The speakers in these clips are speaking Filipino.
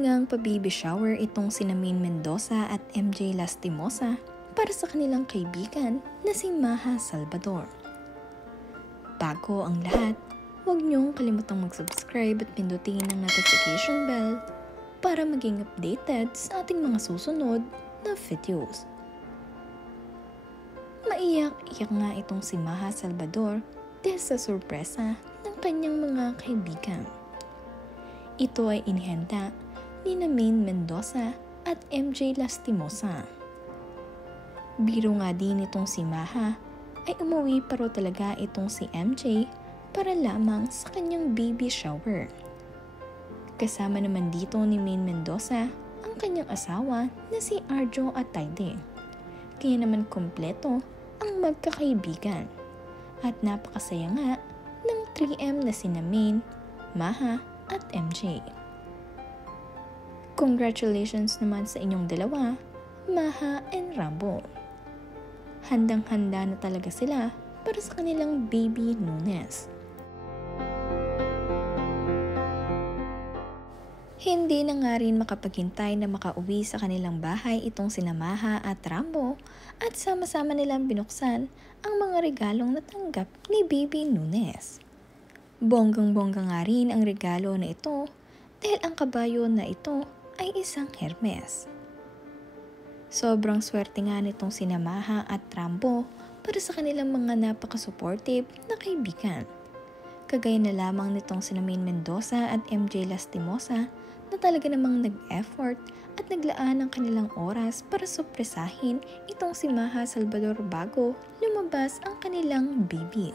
Meron ngang pa-baby shower itong sina Maine Mendoza at MJ Lastimosa para sa kanilang kaibigan na si Maha Salvador. Bago ang lahat, huwag niyong kalimutang mag-subscribe at pindutin ang notification bell para maging updated sa ating mga susunod na videos. Maiyak-iyak nga itong si Maha Salvador dahil sa sorpresa ng kanyang mga kaibigan. Ito ay inihanda ni Maine Mendoza at MJ Lastimosa. Biro nga din itong si Maha ay umuwi pero talaga itong si MJ para lamang sa kanyang baby shower. Kasama naman dito ni Maine Mendoza ang kanyang asawa na si Arjo Atayde. Kaya naman kompleto ang magkakaibigan. At napakasaya nga ng 3M na sina Maine, Maha at MJ. Congratulations naman sa inyong dalawa, Maha and Rambo. Handang-handa na talaga sila para sa kanilang baby lunes. Hindi na nga rin makapaghintay na makauwi sa kanilang bahay itong sina Maha at Rambo at sama-sama nilang binuksan ang mga regalong natanggap ni Baby Nunes. Bonggang-bongga nga rin ang regalo na ito dahil ang kabayo na ito ay isang Hermes. Sobrang swerte nga nitong sina Maha at Rambo para sa kanilang mga napaka-supportive na kaibigan. Kagaya na lamang nitong sina Maine Mendoza at MJ Lastimosa na talaga namang nag-effort at naglaan ng kanilang oras para sorpresahin itong si Maha Salvador bago lumabas ang kanilang baby.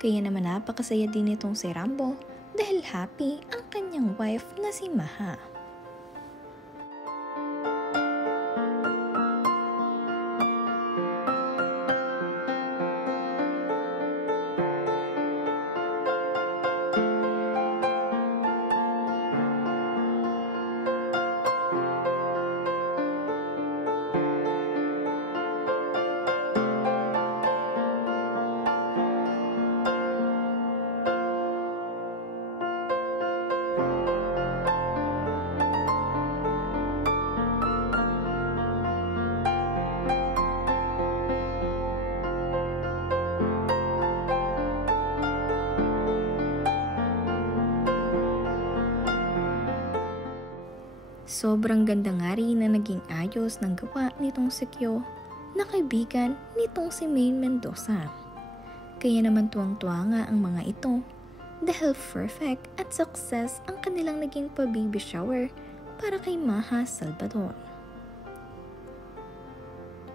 Kaya naman napakasaya din itong si Rambo dahil happy ang kanyang wife na si Maha. Sobrang ganda nga rin na naging ayos ng gawa nitong si Kyo na kaibigan nitong si Maine Mendoza. Kaya naman tuwang-tuwa nga ang mga ito dahil perfect at success ang kanilang naging pa-baby shower para kay Maha Salvador.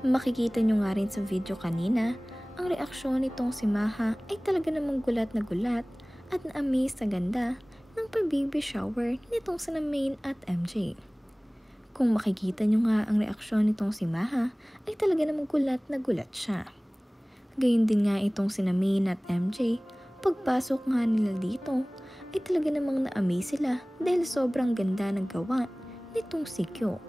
Makikita nyo nga rin sa video kanina, ang reaksyon nitong si Maha ay talaga namang gulat na gulat at na-amaze sa ganda ng pa-baby shower nitong sina Maine at MJ. Kung makikita nyo nga ang reaksyon nitong si Maha, ay talaga namang gulat na gulat siya. Gayun din nga itong sina Maine at MJ, pagpasok nga nila dito, ay talaga namang na-amaze sila dahil sobrang ganda ng gawa nitong si Kyo.